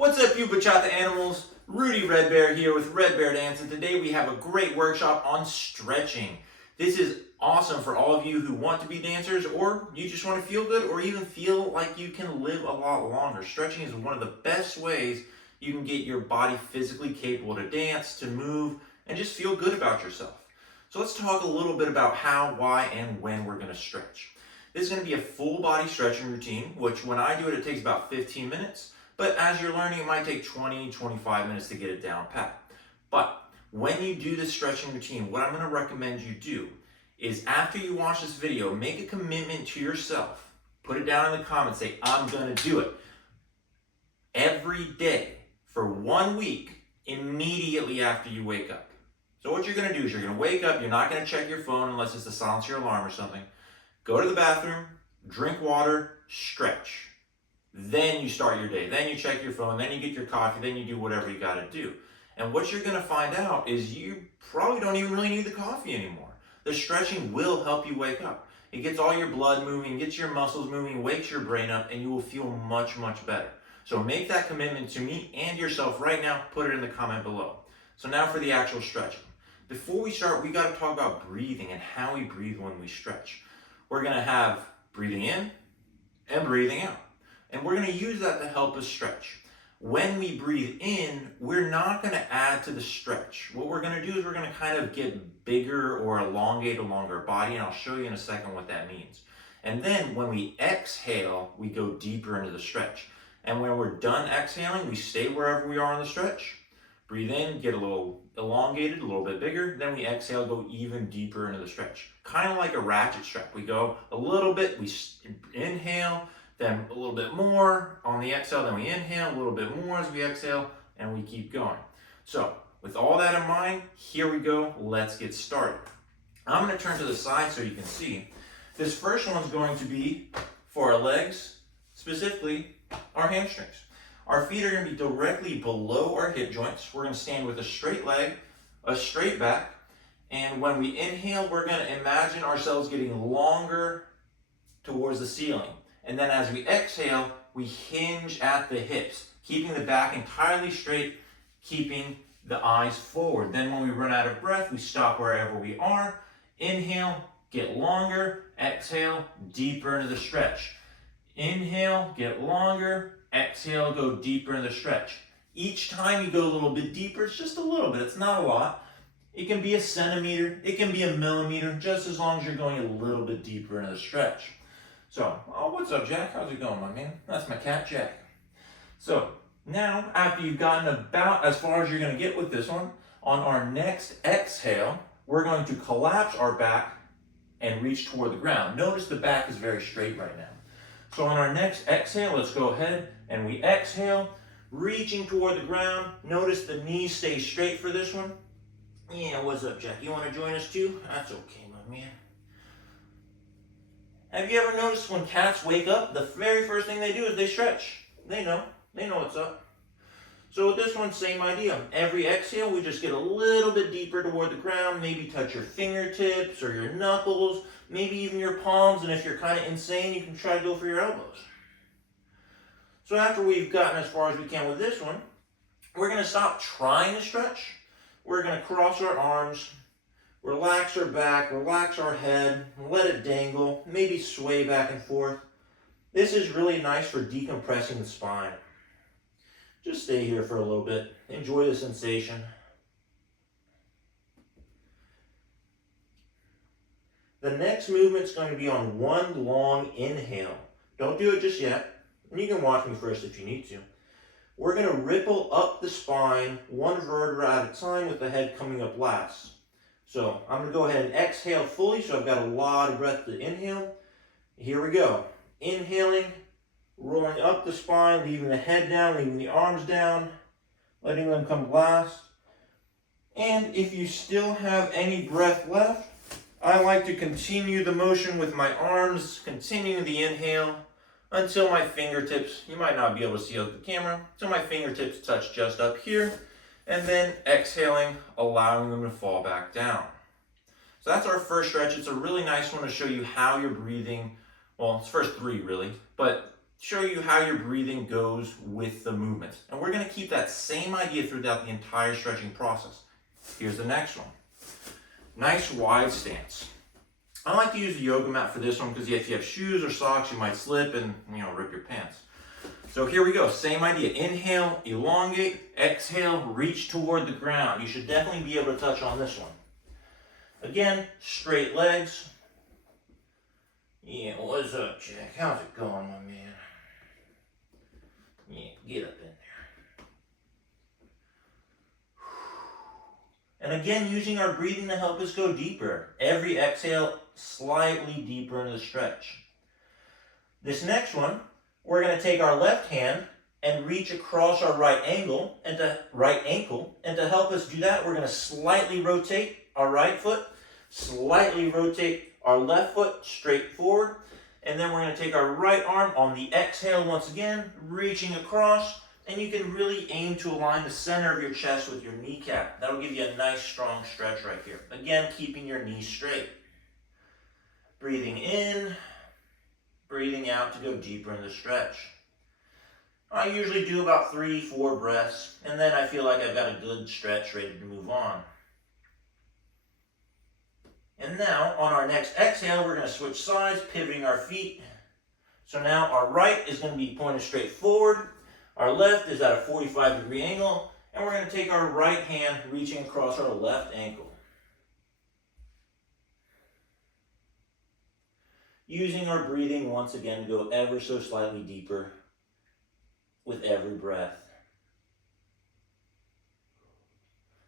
What's up, you Bachata animals? Rudy Red Bear here with Red Bear Dance, and today we have a great workshop on stretching. This is awesome for all of you who want to be dancers, or you just want to feel good, or even feel like you can live a lot longer. Stretching is one of the best ways you can get your body physically capable to dance, to move, and just feel good about yourself. So let's talk a little bit about how, why, and when we're going to stretch. This is going to be a full body stretching routine, which when I do it, it takes about 15 minutes. But as you're learning, it might take 20, 25 minutes to get it down pat. But when you do this stretching routine, what I'm going to recommend you do is after you watch this video, make a commitment to yourself. Put it down in the comments, say, I'm going to do it every day for 1 week immediately after you wake up. So what you're going to do is you're going to wake up, you're not going to check your phone unless it's to silence your alarm or something. Go to the bathroom, drink water, stretch. Then you start your day. Then you check your phone. Then you get your coffee. Then you do whatever you got to do. And what you're going to find out is you probably don't even really need the coffee anymore. The stretching will help you wake up. It gets all your blood moving, gets your muscles moving, wakes your brain up, and you will feel much, much better. So make that commitment to me and yourself right now. Put it in the comment below. So now for the actual stretching. Before we start, we got to talk about breathing and how we breathe when we stretch. We're going to have breathing in and breathing out. And we're going to use that to help us stretch. When we breathe in, we're not going to add to the stretch. What we're going to do is we're going to kind of get bigger or elongate along our body, and I'll show you in a second what that means. And then when we exhale, we go deeper into the stretch. And when we're done exhaling, we stay wherever we are on the stretch. Breathe in, get a little elongated, a little bit bigger. Then we exhale, go even deeper into the stretch. Kind of like a ratchet strap. We go a little bit, we inhale, then a little bit more on the exhale, then we inhale, a little bit more as we exhale, and we keep going. So with all that in mind, here we go, let's get started. I'm going to turn to the side so you can see. This first one's going to be for our legs, specifically our hamstrings. Our feet are going to be directly below our hip joints. We're going to stand with a straight leg, a straight back, and when we inhale, we're going to imagine ourselves getting longer towards the ceiling. And then as we exhale, we hinge at the hips, keeping the back entirely straight, keeping the eyes forward. Then when we run out of breath, we stop wherever we are. Inhale, get longer. Exhale, deeper into the stretch. Inhale, get longer. Exhale, go deeper in the stretch. Each time you go a little bit deeper, it's just a little bit, it's not a lot. It can be a centimeter, it can be a millimeter, just as long as you're going a little bit deeper into the stretch. So, oh, what's up, Jack? How's it going, my man? That's my cat, Jack. So, now, after you've gotten about as far as you're going to get with this one, on our next exhale, we're going to collapse our back and reach toward the ground. Notice the back is very straight right now. So on our next exhale, let's go ahead and we exhale, reaching toward the ground. Notice the knees stay straight for this one. Yeah, what's up, Jack? You want to join us too? That's okay, my man. Have you ever noticed when cats wake up, the very first thing they do is they stretch? They know what's up. So with this one, same idea. Every exhale, we just get a little bit deeper toward the ground, maybe touch your fingertips or your knuckles, maybe even your palms, and if you're kind of insane, you can try to go for your elbows. So after we've gotten as far as we can with this one, we're going to stop trying to stretch. We're going to cross our arms, relax our back, relax our head, let it dangle, maybe sway back and forth. This is really nice for decompressing the spine. Just stay here for a little bit. Enjoy the sensation. The next movement is going to be on one long inhale. Don't do it just yet. You can watch me first if you need to. We're going to ripple up the spine, one vertebra at a time with the head coming up last. So I'm going to go ahead and exhale fully, so I've got a lot of breath to inhale. Here we go. Inhaling, rolling up the spine, leaving the head down, leaving the arms down, letting them come last. And if you still have any breath left, I like to continue the motion with my arms, continuing the inhale until my fingertips, you might not be able to see out the camera, until my fingertips touch just up here, and then exhaling, allowing them to fall back down. So that's our first stretch. It's a really nice one to show you how you're breathing. Well, it's first three really, but show you how your breathing goes with the movements. And we're going to keep that same idea throughout the entire stretching process. Here's the next one. Nice wide stance. I like to use a yoga mat for this one because if you have shoes or socks, you might slip and rip your pants. So here we go, same idea. Inhale, elongate, exhale, reach toward the ground. You should definitely be able to touch on this one. Again, straight legs. Yeah, what's up, Jack? How's it going, my man? Yeah, get up in there. And again, using our breathing to help us go deeper. Every exhale, slightly deeper into the stretch. This next one, we're going to take our left hand and reach across our right ankle, and to help us do that, we're going to slightly rotate our right foot, slightly rotate our left foot straight forward, and then we're going to take our right arm on the exhale once again, reaching across, and you can really aim to align the center of your chest with your kneecap. That'll give you a nice strong stretch right here. Again, keeping your knees straight. Breathing in, breathing out to go deeper in the stretch. I usually do about 3-4 breaths, and then I feel like I've got a good stretch ready to move on. And now, on our next exhale, we're going to switch sides, pivoting our feet. So now our right is going to be pointed straight forward. Our left is at a 45-degree angle, and we're going to take our right hand reaching across our left ankle. Using our breathing once again to go ever so slightly deeper with every breath.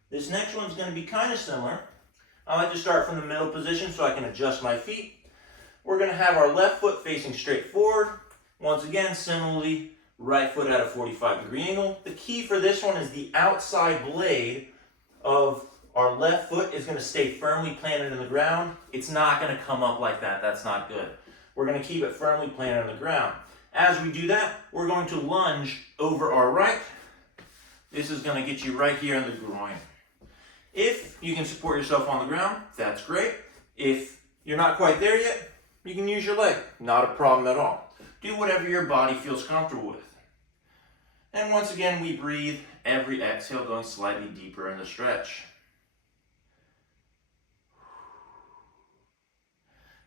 This next one's going to be kind of similar. I like to start from the middle position so I can adjust my feet. We're going to have our left foot facing straight forward. Once again, similarly, right foot at a 45-degree angle. The key for this one is the outside blade of our left foot is going to stay firmly planted in the ground. It's not going to come up like that. That's not good. We're going to keep it firmly planted on the ground. As we do that, we're going to lunge over our right. This is going to get you right here in the groin. If you can support yourself on the ground, that's great. If you're not quite there yet, you can use your leg. Not a problem at all. Do whatever your body feels comfortable with. And once again, we breathe every exhale going slightly deeper in the stretch.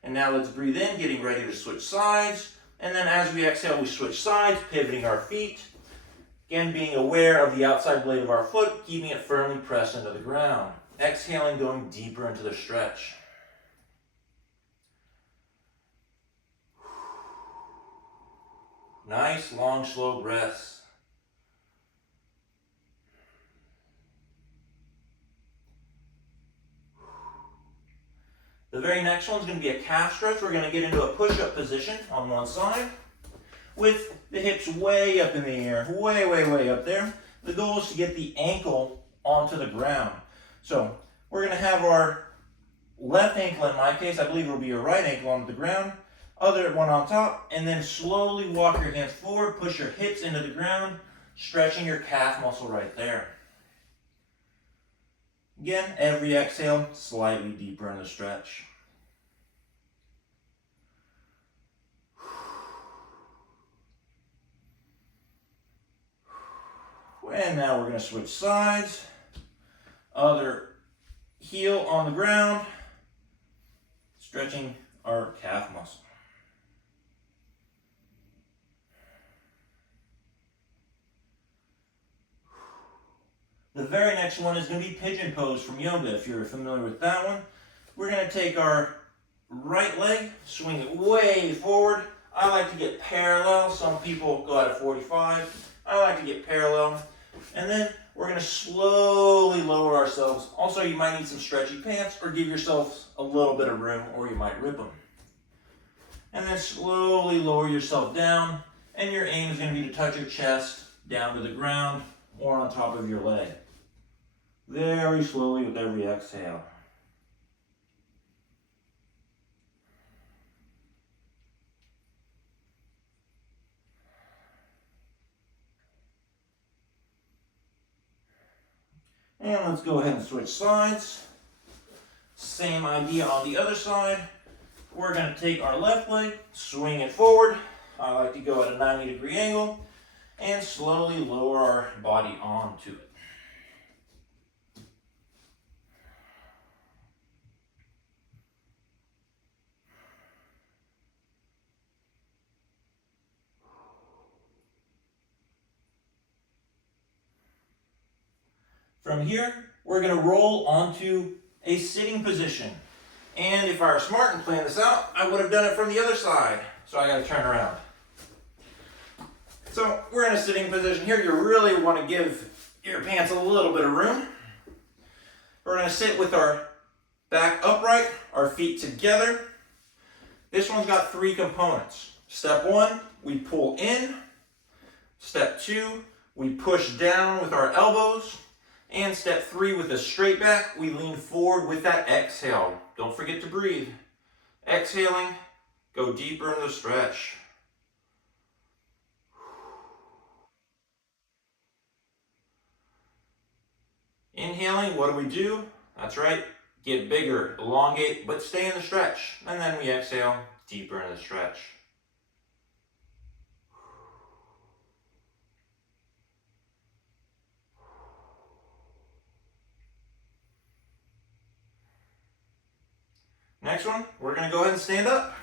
And now let's breathe in, getting ready to switch sides. And then as we exhale, we switch sides, pivoting our feet. Again, being aware of the outside blade of our foot, keeping it firmly pressed into the ground. Exhaling, going deeper into the stretch. Nice, long, slow breaths. The very next one is going to be a calf stretch. We're going to get into a push-up position on one side with the hips way up in the air, way up there. The goal is to get the ankle onto the ground. So we're going to have our left ankle, in my case, I believe it will be your right ankle onto the ground, other one on top, and then slowly walk your hands forward, push your hips into the ground, stretching your calf muscle right there. Again, every exhale, slightly deeper in the stretch. And now we're going to switch sides. Other heel on the ground, stretching our calf muscle. The very next one is going to be pigeon pose from yoga, if you're familiar with that one. We're going to take our right leg, swing it way forward. I like to get parallel. Some people go at a 45. I like to get parallel. And then we're going to slowly lower ourselves. Also, you might need some stretchy pants or give yourself a little bit of room or you might rip them. And then slowly lower yourself down. And your aim is going to be to touch your chest down to the ground or on top of your leg. Very slowly with every exhale. And let's go ahead and switch sides. Same idea on the other side. We're going to take our left leg, swing it forward, I like to go at a 90-degree angle and slowly lower our body onto it. From here, we're going to roll onto a sitting position. And if I were smart and planned this out, I would have done it from the other side. So I got to turn around. So we're in a sitting position here. You really want to give your pants a little bit of room. We're going to sit with our back upright, our feet together. This one's got 3 components. Step 1, we pull in. Step 2, we push down with our elbows. And step 3, with a straight back, we lean forward with that exhale. Don't forget to breathe. Exhaling, go deeper in the stretch. Inhaling, what do? That's right, get bigger, elongate, but stay in the stretch. And then we exhale, deeper in the stretch. Next one, we're going to go ahead and stand up.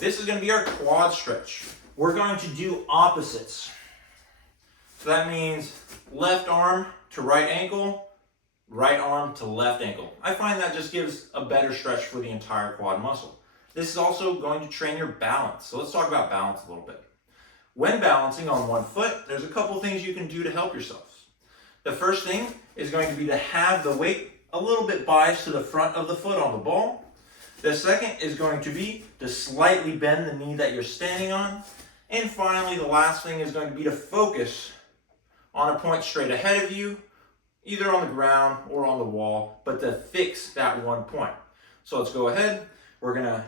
This is going to be our quad stretch. We're going to do opposites. So that means left arm to right ankle, right arm to left ankle. I find that just gives a better stretch for the entire quad muscle. This is also going to train your balance. So let's talk about balance a little bit. When balancing on one foot, there's a couple things you can do to help yourselves. The first thing is going to be to have the weight a little bit biased to the front of the foot on the ball. The second is going to be to slightly bend the knee that you're standing on. And finally, the last thing is going to be to focus on a point straight ahead of you, either on the ground or on the wall, but to fix that one point. So let's go ahead. We're going to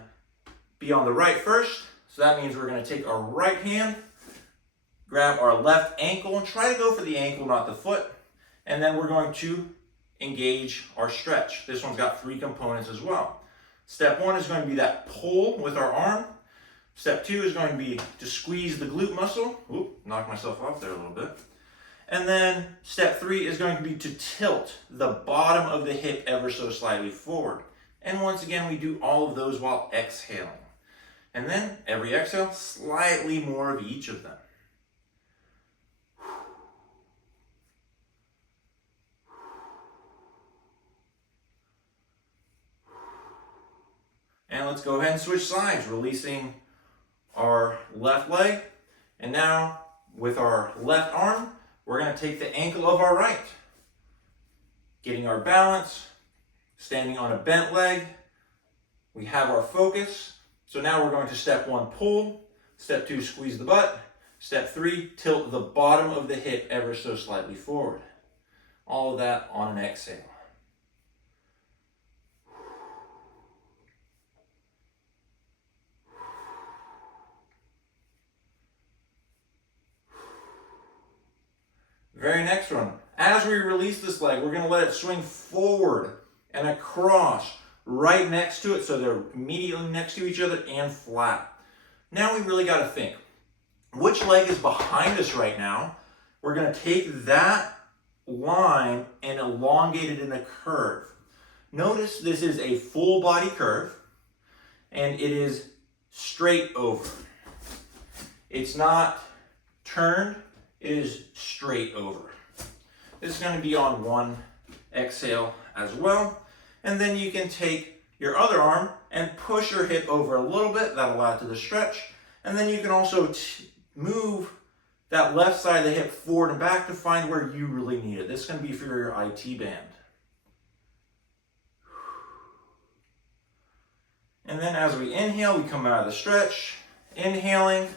be on the right first. So that means we're going to take our right hand, grab our left ankle, and try to go for the ankle, not the foot. And then we're going to engage our stretch. This one's got 3 components as well. Step 1 is going to be that pull with our arm. Step 2 is going to be to squeeze the glute muscle. Oop, knocked myself off there a little bit. And then step 3 is going to be to tilt the bottom of the hip ever so slightly forward. And once again, we do all of those while exhaling. And then every exhale, slightly more of each of them. And let's go ahead and switch sides, releasing our left leg. And now with our left arm, we're going to take the ankle of our right. Getting our balance, standing on a bent leg. We have our focus. So now we're going to step 1, pull. Step 2, squeeze the butt. Step 3, tilt the bottom of the hip ever so slightly forward. All of that on an exhale. Very next one. As we release this leg, we're going to let it swing forward and across, right next to it, so they're immediately next to each other and flat. Now we really got to think, which leg is behind us right now? We're going to take that line and elongate it in a curve. Notice this is a full body curve, and it is straight over. It's not turned. It is straight over. This is going to be on one exhale as well. And then you can take your other arm and push your hip over a little bit. That'll add to the stretch. And then you can also move that left side of the hip forward and back to find where you really need it. This is going to be for your IT band. And then as we inhale, we come out of the stretch. Inhaling,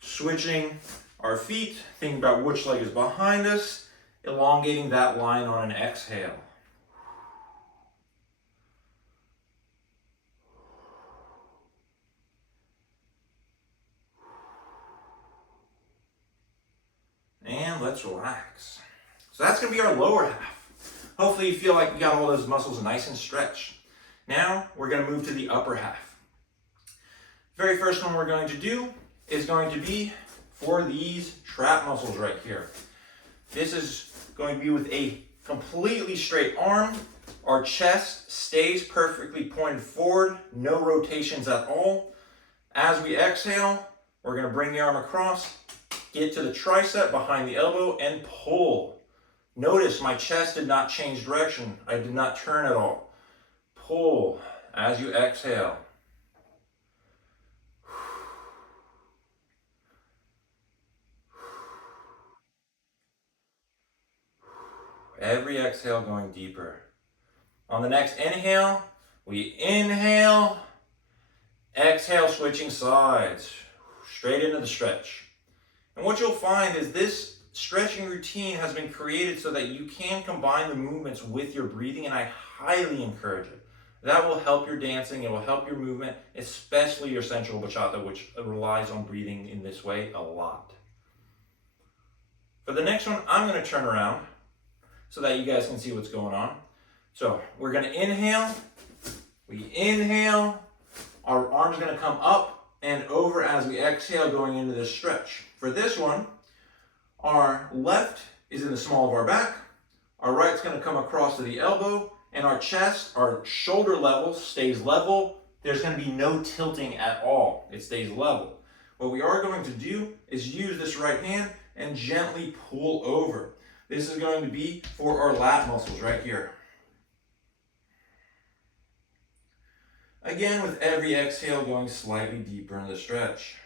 switching our feet, thinking about which leg is behind us, elongating that line on an exhale. And let's relax. So that's going to be our lower half. Hopefully you feel like you got all those muscles nice and stretched. Now we're going to move to the upper half. Very first one we're going to do is going to be for these trap muscles right here. This is going to be with a completely straight arm. Our chest stays perfectly pointed forward, no rotations at all. As we exhale, we're going to bring the arm across, get to the tricep behind the elbow, and pull. Notice my chest did not change direction. I did not turn at all. Pull as you exhale. Every exhale going deeper. On the next inhale, we inhale, exhale, switching sides, straight into the stretch. And what you'll find is this stretching routine has been created so that you can combine the movements with your breathing, and I highly encourage it. That will help your dancing, it will help your movement, especially your sensual bachata, which relies on breathing in this way a lot. For the next one, I'm going to turn around so that you guys can see what's going on. So we're going to inhale, we inhale, our arm's going to come up and over as we exhale, going into this stretch. For this one, our left is in the small of our back, our right's going to come across to the elbow, and our chest, our shoulder level stays level. There's going to be no tilting at all. It stays level. What we are going to do is use this right hand and gently pull over. This is going to be for our lat muscles right here. Again, with every exhale going slightly deeper in the stretch.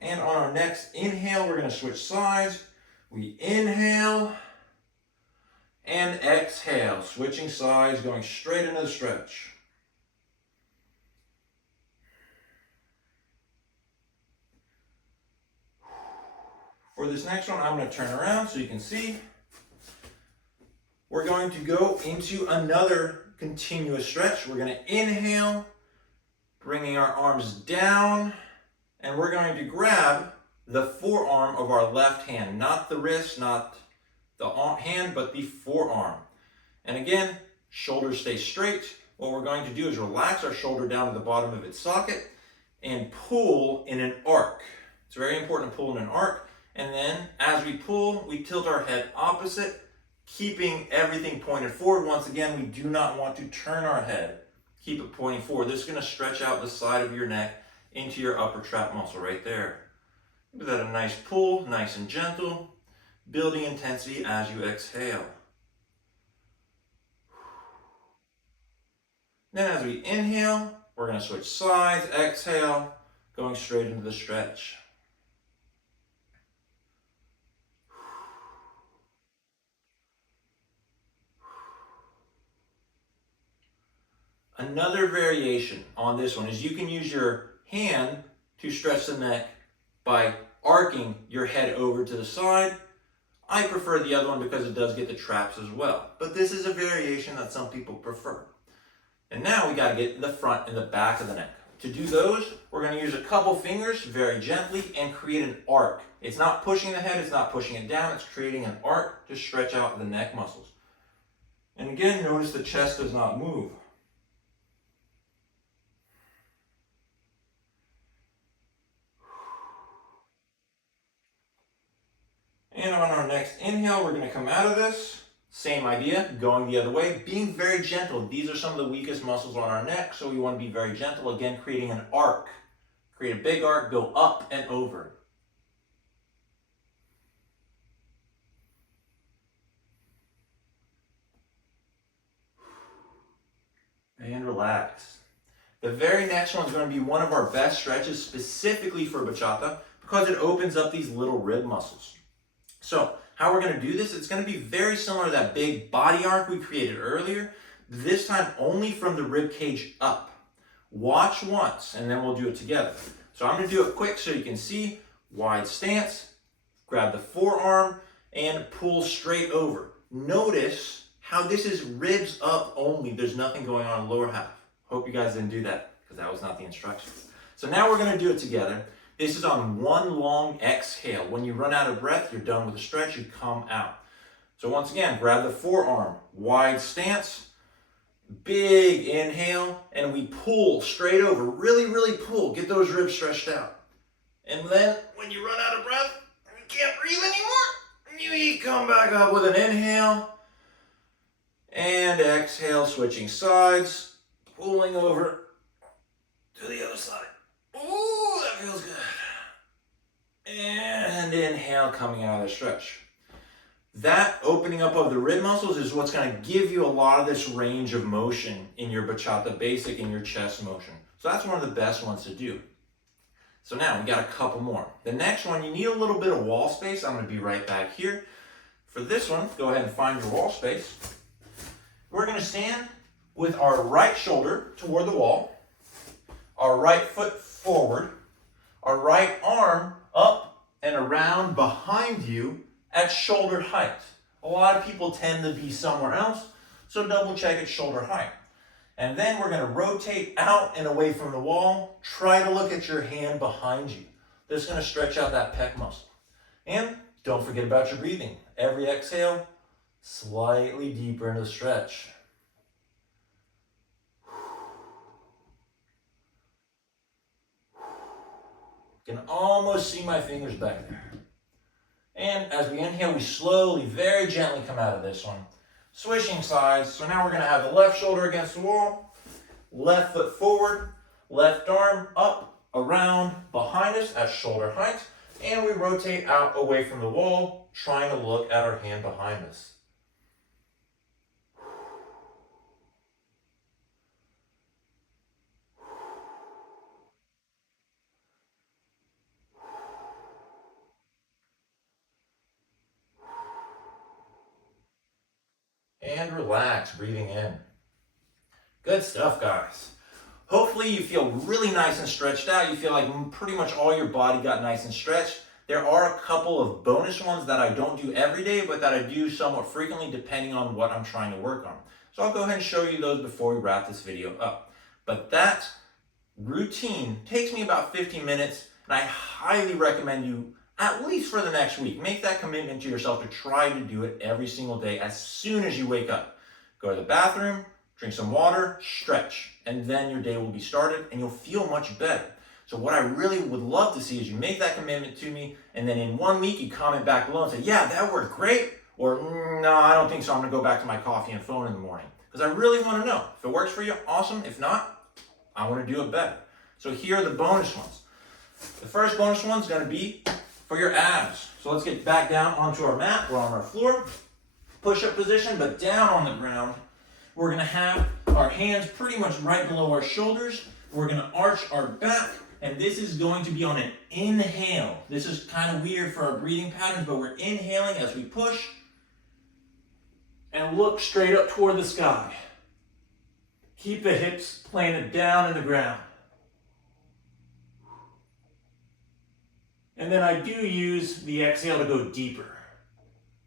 And on our next inhale, we're going to switch sides. We inhale and exhale, switching sides, going straight into the stretch. For this next one, I'm going to turn around so you can see. We're going to go into another continuous stretch. We're going to inhale, bringing our arms down, and we're going to grab the forearm of our left hand, not the wrist, not the hand, but the forearm. And again, shoulders stay straight. What we're going to do is relax our shoulder down to the bottom of its socket and pull in an arc. It's very important to pull in an arc. And then as we pull, we tilt our head opposite, keeping everything pointed forward. Once again, we do not want to turn our head. Keep it pointing forward. This is going to stretch out the side of your neck into your upper trap muscle right there. Give that a nice pull, nice and gentle, building intensity as you exhale. Then as we inhale, we're going to switch sides, exhale, going straight into the stretch. Another variation on this one is you can use your hand to stretch the neck by arcing your head over to the side. I prefer the other one because it does get the traps as well. But this is a variation that some people prefer. And now we got to get the front and the back of the neck. To do those, we're going to use a couple fingers very gently and create an arc. It's not pushing the head, it's not pushing it down, it's creating an arc to stretch out the neck muscles. And again, notice the chest does not move. And on our next inhale, we're going to come out of this. Same idea, going the other way, being very gentle. These are some of the weakest muscles on our neck, so we want to be very gentle. Again, creating an arc. Create a big arc, go up and over. And relax. The very next one is going to be one of our best stretches specifically for bachata because it opens up these little rib muscles. So how we're going to do this, it's going to be very similar to that big body arc we created earlier, this time only from the rib cage up. Watch once and then we'll do it together. So I'm going to do it quick so you can see. Wide stance, grab the forearm and pull straight over. Notice how this is ribs up only. There's nothing going on in the lower half. Hope you guys didn't do that because that was not the instructions. So now we're going to do it together. This is on one long exhale. When you run out of breath, you're done with the stretch, you come out. So once again, grab the forearm, wide stance, big inhale, and we pull straight over. Really, really pull. Get those ribs stretched out. And then when you run out of breath, and you can't breathe anymore, you come back up with an inhale and exhale, switching sides, pulling over to the other side. Ooh, that feels good. And inhale, coming out of the stretch. That opening up of the rib muscles is what's going to give you a lot of this range of motion in your bachata basic and your chest motion. So that's one of the best ones to do. So now we got a couple more. The next one, you need a little bit of wall space. I'm going to be right back here. For this one, go ahead and find your wall space. We're going to stand with our right shoulder toward the wall, our right foot forward, our right arm up and around behind you at shoulder height. A lot of people tend to be somewhere else, so double check at shoulder height. And then we're going to rotate out and away from the wall. Try to look at your hand behind you. This is going to stretch out that pec muscle. And don't forget about your breathing. Every exhale, slightly deeper into the stretch. You can almost see my fingers back there. And as we inhale, we slowly, very gently come out of this one. Switching sides. So now we're going to have the left shoulder against the wall, left foot forward, left arm up, around, behind us at shoulder height, and we rotate out away from the wall, trying to look at our hand behind us. And relax, breathing in. Good stuff, guys. Hopefully you feel really nice and stretched out. You feel like pretty much all your body got nice and stretched. There are a couple of bonus ones that I don't do every day, but that I do somewhat frequently depending on what I'm trying to work on. So I'll go ahead and show you those before we wrap this video up. But that routine takes me about 15 minutes, and I highly recommend you, at least for the next week, make that commitment to yourself to try to do it every single day as soon as you wake up. Go to the bathroom, drink some water, stretch, and then your day will be started and you'll feel much better. So what I really would love to see is you make that commitment to me, and then in 1 week you comment back below and say, yeah, that worked great, or no, I don't think so, I'm gonna go back to my coffee and phone in the morning. Because I really wanna know. If it works for you, awesome. If not, I wanna do it better. So here are the bonus ones. The first bonus one's gonna be for your abs. So let's get back down onto our mat. We're on our floor. Push-up position, but down on the ground. We're gonna have our hands pretty much right below our shoulders. We're gonna arch our back, and this is going to be on an inhale. This is kind of weird for our breathing patterns, but we're inhaling as we push and look straight up toward the sky. Keep the hips planted down in the ground. And then I do use the exhale to go deeper.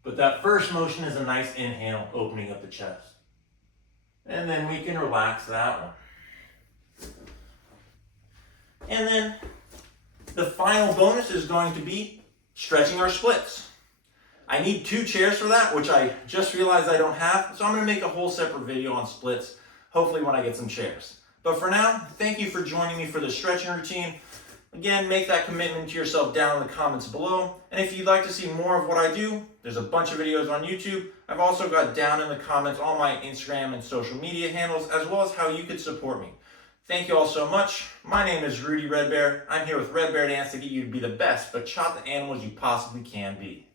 But that first motion is a nice inhale, opening up the chest. And then we can relax that one. And then the final bonus is going to be stretching our splits. I need 2 chairs for that, which I just realized I don't have. So I'm going to make a whole separate video on splits, hopefully when I get some chairs. But for now, thank you for joining me for the stretching routine. Again, make that commitment to yourself down in the comments below. And if you'd like to see more of what I do, there's a bunch of videos on YouTube. I've also got down in the comments all my Instagram and social media handles, as well as how you could support me. Thank you all so much. My name is Rudy Red Bear. I'm here with Red Bear Dance to get you to be the best bachata animals you possibly can be.